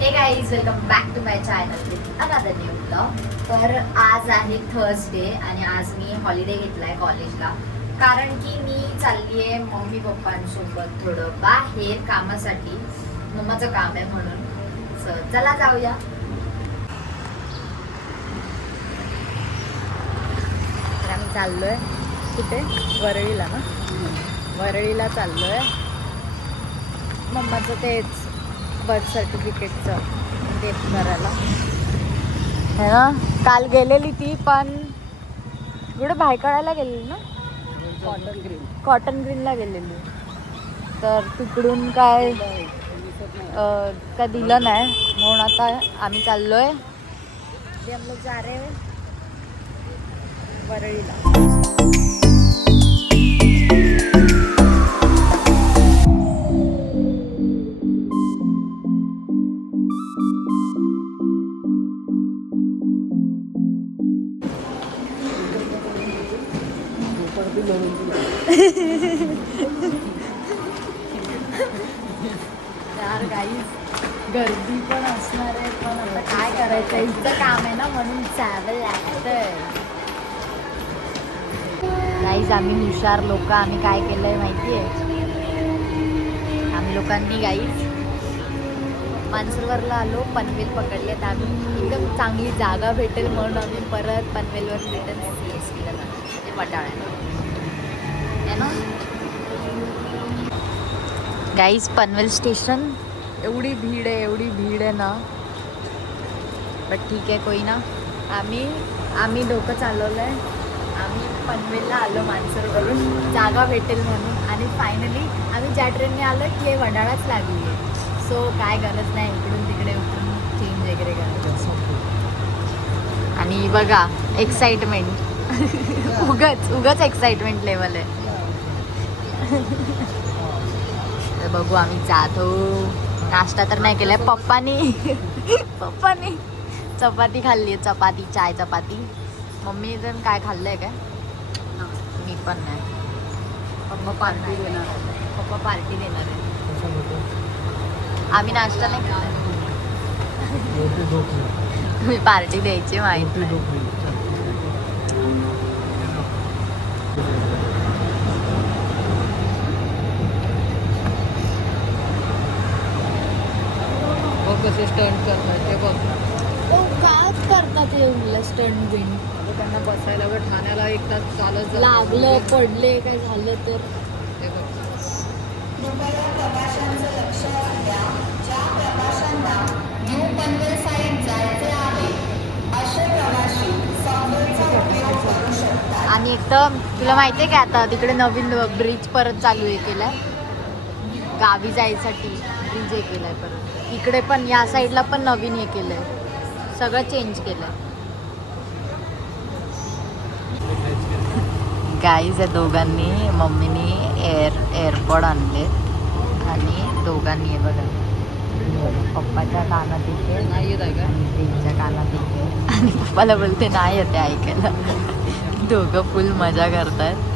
हे guys welcome back to my channel with another new blog. तर आज आहे थर्सडे आणि आज मी हॉलिडे घेतलाय कॉलेजला, कारण की मी चालली आहे मम्मी पप्पांसोबत थोडं बाहेर कामासाठी. मम्माचं काम आहे म्हणून. चला जाऊया. तर आम्ही चाललोय कुठे? वरळीला ना. वरळीला चाललोय. मम्माचं तेच बर्थ सर्टिफिकेटचं ते करायला है ना. काल गेलेली ती, पण कुठे भायखळ्याला गेलेली ना, कॉटन ग्रीनला गेलेली. तर तिकडून काय दिलं नाही, म्हणून आता आम्ही चाललोय. हम लोग जा रहे हैं वरळीला. यार गाईज, गर्दी पण असणार आहे, पण आता काय करायचं, इथं काम आहे ना म्हणून जावं लागतंय. गाईज आम्ही हुशार लोक, आम्ही काय केलंय माहिती आहे? आम्ही लोकांनी गाईज मानसरोवरला आलो, पनवेल पकडले. तर आम्ही एकदम चांगली जागा भेटेल म्हणून आम्ही परत पनवेलवर रिटर्न CSTला जातो, ते वटाळ्याला है ना. गाईज पनवेल स्टेशन एवढी भीड़ है ना, बट ठीक आहे, कोई ना. आम्ही डोकं चालवलं आहे. आम्ही पनवेलला आलो मानसरोवरून, जागा भेटेल म्हणून. आणि फायनली आम्ही ज्या ट्रेनने आलो की वडाळाच लागली आहे. सो काय गरज नाही इकडून तिकडे उतरून चेंज वगैरे करायचं. आणि बघा एक्साइटमेंट उगाच एक्साइटमेंट लेवल आहे. तर बघू आम्ही जातो. नाश्ता तर नाही केलाय पप्पानी चपाती खाल्ली आहे. चपाती, चाय चपाती. मम्मी जण काय खाल्लंय काय? मी पण नाही. पप्पा पार्टी देणार आहे. आम्ही नाश्ता नाही केला. तुम्ही पार्टी द्यायची माहिती नाही. कसे स्टंट करतात ते बघ. काय करतात हे स्टंट बिन? त्यांना बसायला व ठाण्याला एक तास चालत लागलं, पडले, काय झालं तर ते बघ. प्रवाशांचं लक्ष द्या. ज्या प्रवाशांना न्यू पनवेल साईड जायचे आहे असे प्रवासी सबवेचा उपयोग करू शकतात. आणि एक तर तुला माहिती आहे का, आता तिकडे नवीन ब्रिज परत चालू हे केलाय. गावी जायसाठी ब्रिज हे केलाय परत. इकडे पण या साईडला पण नवीन हे केलंय, सगळं चेंज केलंय. गाईज या दोघांनी, मम्मीनी एअरपॉड आणले आणि दोघांनी हे बघा, पप्पाच्या कानात इथे नाही येत आहे का? आणि त्यांच्या कानात इथे. आणि पप्पाला बोलते नाही येते ऐकायला. दोघं फुल मजा करतायत.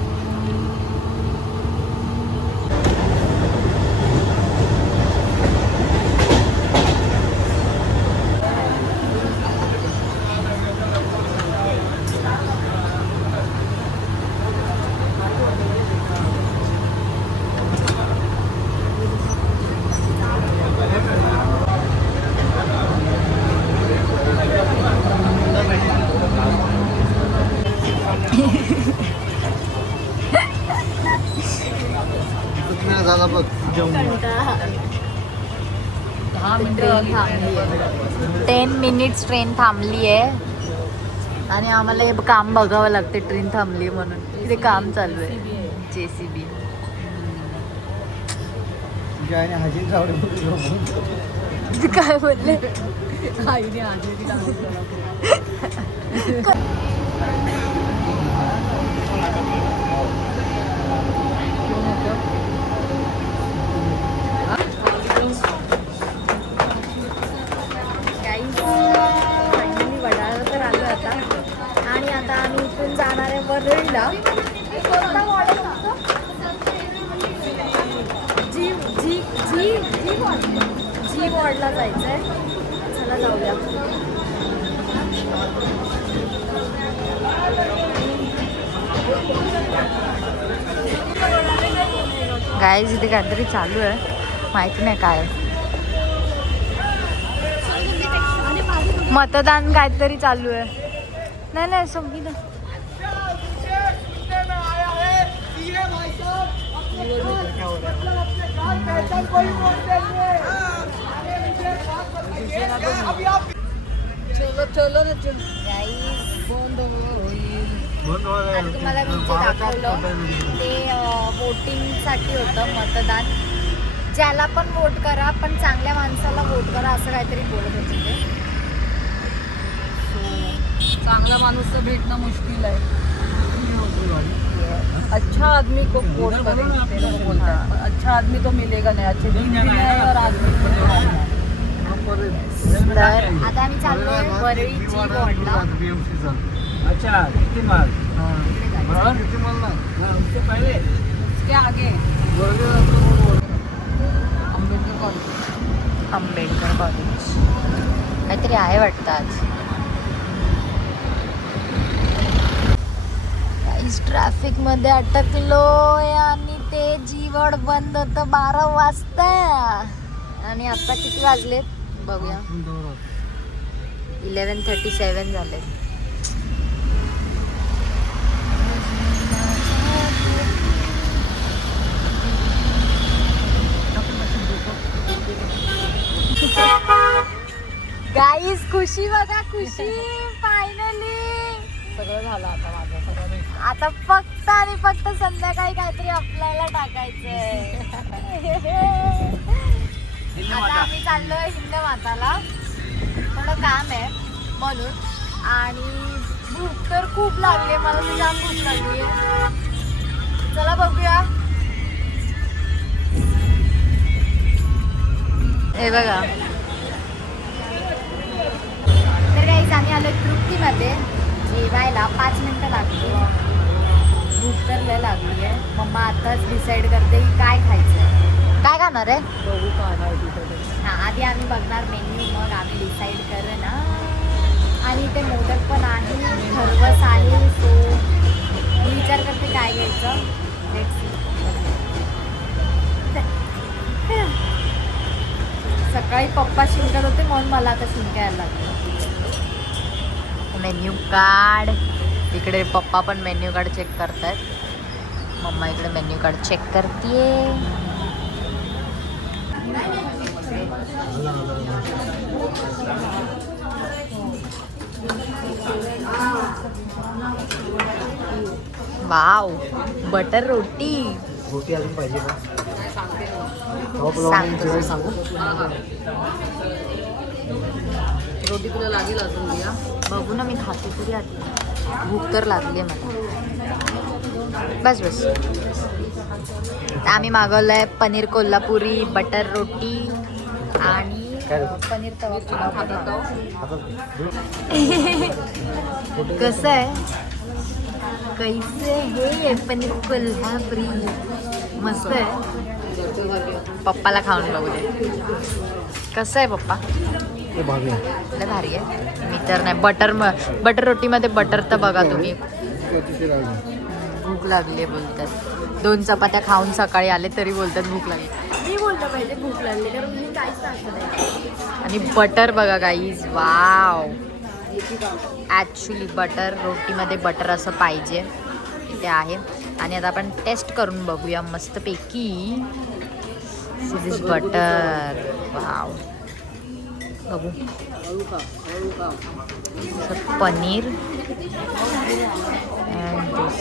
झाला बघ. 10 मिनिट्स ट्रेन थांबली आहे आणि आम्हाला हे काम बघावं लागते. ट्रेन थांबली म्हणून इथे काम चालू आहे. JCB. काय बोलले? वडाळा तर आलो आता. आणि आता आम्ही इथून जाणार आहे वरळीला. कोणता मॉडेल होतं? जी जी जी जी टी वॉर्डला जायचंय. चला जाऊया. गाईज इथे काहीतरी चालू आहे, माहिती नाही काय. मतदान काहीतरी चालू आहे. नाही नाही संगीत चलो रे आता तुम्हाला मी जे दाखवलं ते वोटिंगसाठी होतं. मतदान ज्याला पण वोट करा, पण चांगल्या माणसाला वोट करा असं काहीतरी बोलत होते ते. चांगला माणूस तर भेटणं मुश्किल आहे. अच्छा आदमी को वोट करेंगे ते लोग बोलते हैं, पर अच्छा आदमी तो मिलेगा नहीं. अच्छे दिन भी नहीं है और आदमी भी नहीं है. तर आता आम्ही चाललोय वरळीची वॉर्डला. अच्छा किती माल उसके आगे आंबेडकर कॉलेज. आंबेडकर कॉलेज काहीतरी आहे वाटतं आज. काहीच ट्रॅफिक मध्ये अटकलोय आणि ते जीवड बंद होतं 12 वाजता आणि आता किती वाजलेत बघूया. 11:37 झाले. गाईस खुशी बघा, खुशी फायनली सगळं झालं आता माझं सगळं. आता फक्त आणि फक्त संध्याकाळी काहीतरी आपल्याला टाकायचंय. आता आम्ही चाललोय हिंदमाताला, थोडं काम आहे म्हणून. आणि भूक तर खूप लागली, मला तर जाम भूक लागली आहे. चला बघूया. हे बघा, तर काहीच आम्ही आलो तृप्तीमध्ये जेवायला. 5 मिनिटं लागली. भूक तर लय लागली आहे. मम्मा आताच डिसाईड करते की काय खायचं. काय खाणार आहे. बघू काय आहे तिथे. हां, आधी आम्ही बघणार मेन्यू, मग आम्ही डिसाईड करू ना. आणि ते मोदक पण आहे, खरवस आहे. सो मी विचार करते काय घ्यायचं. Let's see. सकाळी पप्पा शिंकत होते म्हणून मला आता शिंकायला लागलं. मेन्यू कार्ड इकडे, पप्पा पण मेन्यू कार्ड चेक करतायत. मम्मा इकडे मेन्यू कार्ड चेक करतीये. वाव, बटर रोटी. रोटी अजून पाहिजे का? सांगतो. सांगू रोटी तुला लागेल अजून घ्या. बघू ना, मी खाते तरी आधी. भूक तर लागली आहे मला. बस बस. आम्ही मागवलंय पनीर कोल्हापुरी, बटर रोटी आणि पनीर तवा पुलाव. कसं आहे, कैसे हे पनीर कोल्हापुरी. मस्त आहे. पप्पाला खाऊन बघू दे कसं आहे. पप्पा हे भारी लय भारी आहे. मी तर नाही. बटर रोटीमध्ये बटर तर बघा तुम्ही. भूक लागली बोलतात. 2 चपात्या खाऊन सकाळी आले तरी बोलतात भूक लागली. मी बोललं पाहिजे भूक लागली, कारण मी काहीच नाही. आणि बटर बघा गाईज, वाव. ॲक्च्युली बटर रोटीमध्ये बटर असं पाहिजे, इथे आहे. आणि आता आपण टेस्ट करून बघूया मस्तपैकी. दिस बटर, वाव. बघू पनीर अँड दिस.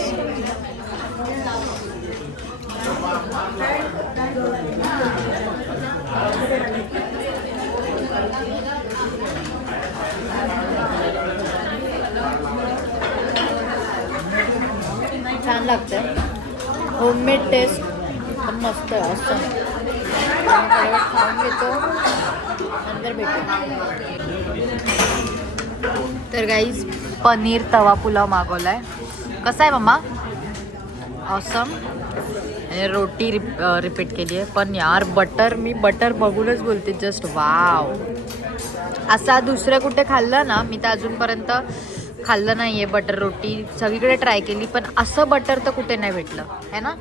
छान लागतं. होममेड टेस्ट पण मस्त आहे. असं खाऊन घेतो, नंतर भेटू. तर गाईज पनीर तवा पुलाव मागवलाय. कसा आहे मम्मा. ऑसम. आणि रोटी रिपीट केली आहे. पण यार बटर, मी बटर बघूनच बोलते जस्ट वाव. असा दुसरं कुठे खाल्लं ना, मी तर अजूनपर्यंत खाल्लं नाही आहे बटर रोटी. सगळीकडे ट्राय केली पण असं बटर तर कुठे नाही भेटलं है ना.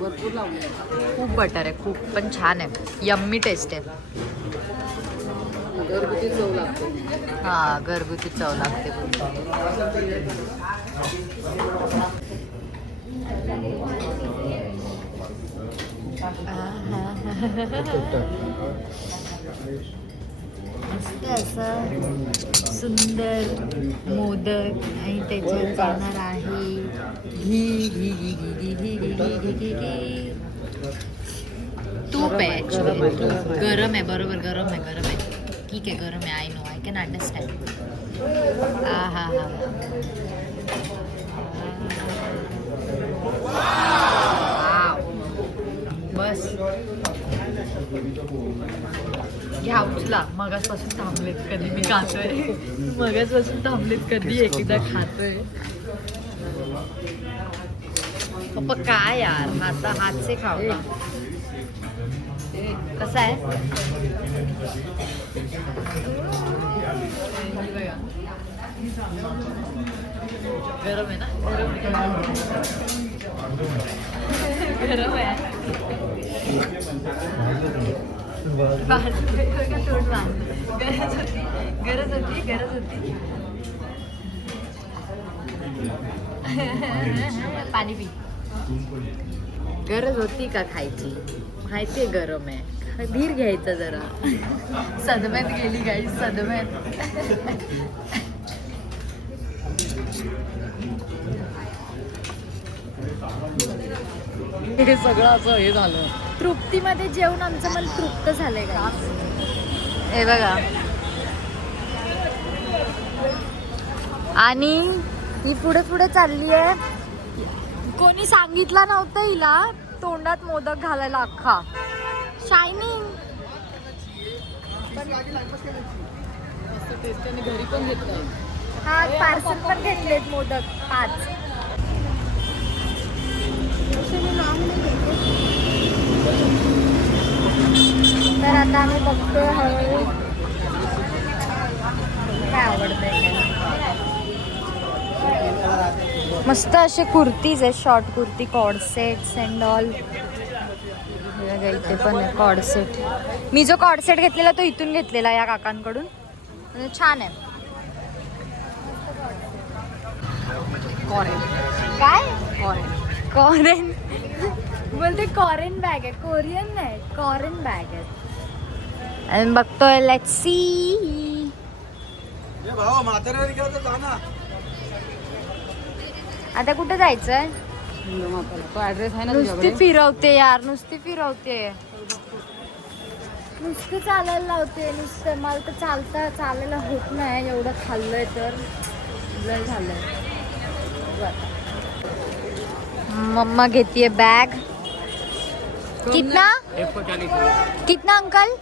भरपूर लावले. खूप बटर आहे खूप, पण छान आहे, यम्मी टेस्ट आहे. घरगुती चव लागते. हा घरगुती चव लागते. मस्त असं सुंदर मोदक आणि त्याच्यात जाणार आहे घी घी घी घी घी घी घी घी घी घी घी. तूप आहे ॲक्च्युली. गरम आहे बरोबर, गरम आहे. ठीक आहे गरम आहे. I know, I can understand. हा हा हा बस घ्या उचला. मगाचपासून थांबलेत कधी मी खातोय. मगाचपासून थांबलेत कधी एकदा खातोय. पप्पा काय यार, हात से खाऊ का. कसा आहे. गरम आहे ना. गरम आहे. गरज होती. पाणी पी. गरज होती का खायची. माहितीये गरम आहे. धीर घ्यायचा जरा. सदम्यात गेली गाई, सदम्यात. हे सगळं असं हे झालं. तृप्तीमध्ये जेवण आमचं मन तृप्त झालंय का. हे बघा. आणि ती पुढे पुढे चालली आहे. कोणी सांगितलं नव्हतं हिला तोंडात मोदक घालायला अख्खा. शायनिंग. टेस्टने घरी पण घेतलं. हा पार्सल पण घेतलेत मोदक 5. तर आता आम्ही बघतोय हळूहळू काय आवडतंय. मस्त असे कुर्तीज आहेत, short kurti, cord sets and all. इथे पण आहे कॉर्ड सेट. मी जो कॉर्ड सेट घेतलेला तो इथून घेतलेला या काकांकडून. म्हणजे छान आहे. काय कॉरेन बोलते. कॉरेन बॅग आहे, कोरियन नाही, कॉरेन बॅग आहे. आणि बघतोय लेट्स सी. आता कुठे जायचंय. तो ऍड्रेस आहे ना नुसती तुझ्याकडे. फिरवते यार, नुसती फिरवते. नुसतं चालायला लावते नुसतं. मला तर चालायला होत नाही. एवढं खाल्लंय तर लय झालंय. मम्मा घेतीये बॅग. कितना कितना अंकल.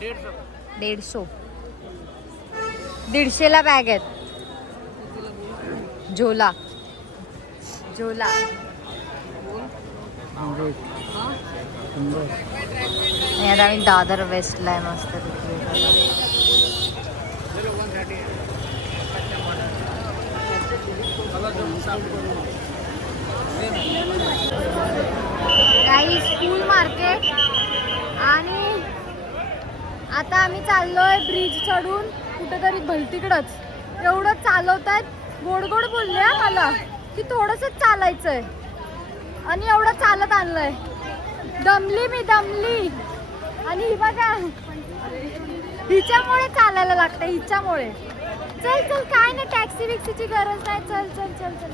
150. 150ला बॅग आहेत. झोला. आता आम्ही दादर वेस्टला आहे मस्त. काही स्कूल मार्केट. आणि आता आम्ही चाललोय ब्रिज चढून कुठेतरी भलतीकडच. एवढं चालवतायत. गोड गोड बोलले मला की थोडंसंच चालायचंय. आणि एवढं चालत आणलंय. दमली मी. आणि ही बघा हिच्यामुळे चालायला लागतं. हिच्यामुळे. चल काय नाही, टॅक्सी विक्सीची गरज नाही. चल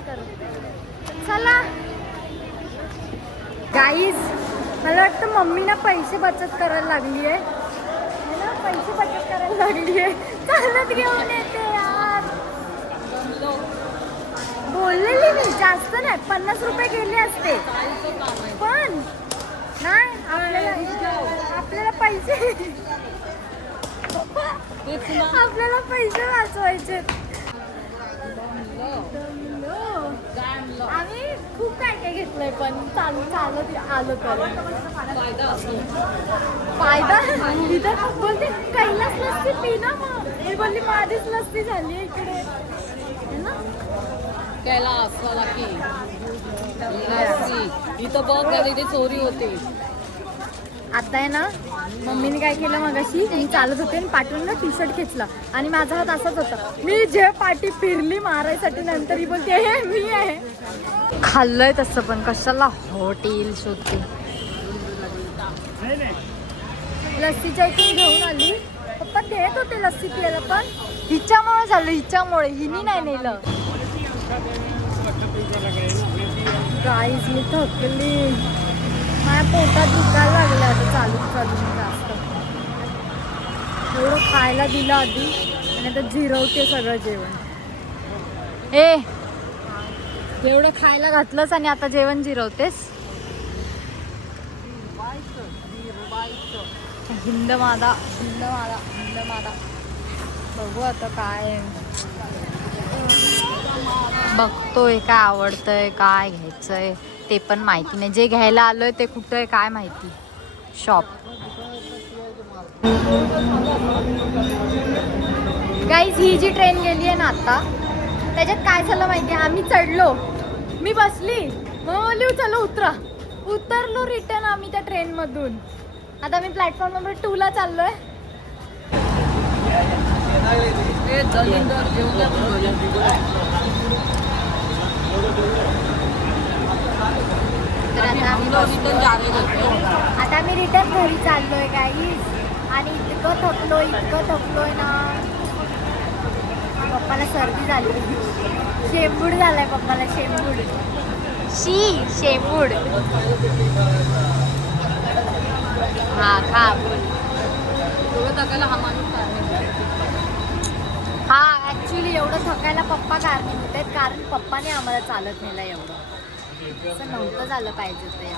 कर. चला गाईज. मला वाटतं मम्मीना पैसे बचत करायला लागली आहे. चालत घेऊन येते यार. बोललेली मी जास्त नाही, 50 रुपये गेले असते. पण नाही आपल्याला पैसे वाचवायचे. आम्ही खूप काय काय घेतलंय पण चालत आलो तर फायदा असतो. फायदा इथं बोलते कैलास लस्सी पी ना मग मी बोलली माझीच लस्सी झाली इकडे है ना. कैलास वाला की लस्सी. इथं बघ ना, इथे चोरी होते. आता आहे ना मम्मीने काय केलं मगाशी मी चालत होते आणि पाठवून ना टी शर्ट खेचला आणि माझा हात असाच होता. मी जे पाठी फिरली मारायसाठी नंतर ही बोलते हे मी आहे. खाल्लंय तसं पण कशाला हॉटेल शोधते. लस्सीच्या इथून घेऊन आली पप्पा देत होते लस्सी पियाला पण हिच्यामुळे झालं हिच्यामुळे हिनी नाही नेलं. गाईज मी थकली माझ्या पोटात दुखायला लागलं आता चालून जास्त. एवढं खायला दिलं आधी आणि आता जिरवते सगळं जेवण. एवढं खायला घातलंस आणि आता जेवण जिरवतेस. हिंदमादा बघू आता काय बघतोय काय आवडतंय काय घ्यायचंय ते पण माहिती नाही. जे घ्यायला आलोय ते कुठं आहे काय माहिती. शॉप गाईज ही जी ट्रेन गेली आहे ना आता त्याच्यात काय झालं माहिती आहे. आम्ही चढलो मी बसली मग बोलली चलो उतरलो रिटर्न आम्ही त्या ट्रेन मधून. आता मी प्लॅटफॉर्म नंबर 2 ला चाललोय. तर आता मी रिटर्न घरी चाललोय गाईज आणि इतकं थकलोय ना. पप्पाला सर्दी झाली शेंबूड झालाय पप्पाला शेंबूड हा खा हा ऍक्च्युली एवढं थकायला पप्पा कारणीभूत आहेत कारण पप्पाने आम्हाला चालत नेलं एवढं. असं नव्हतं झालं पाहिजे ते.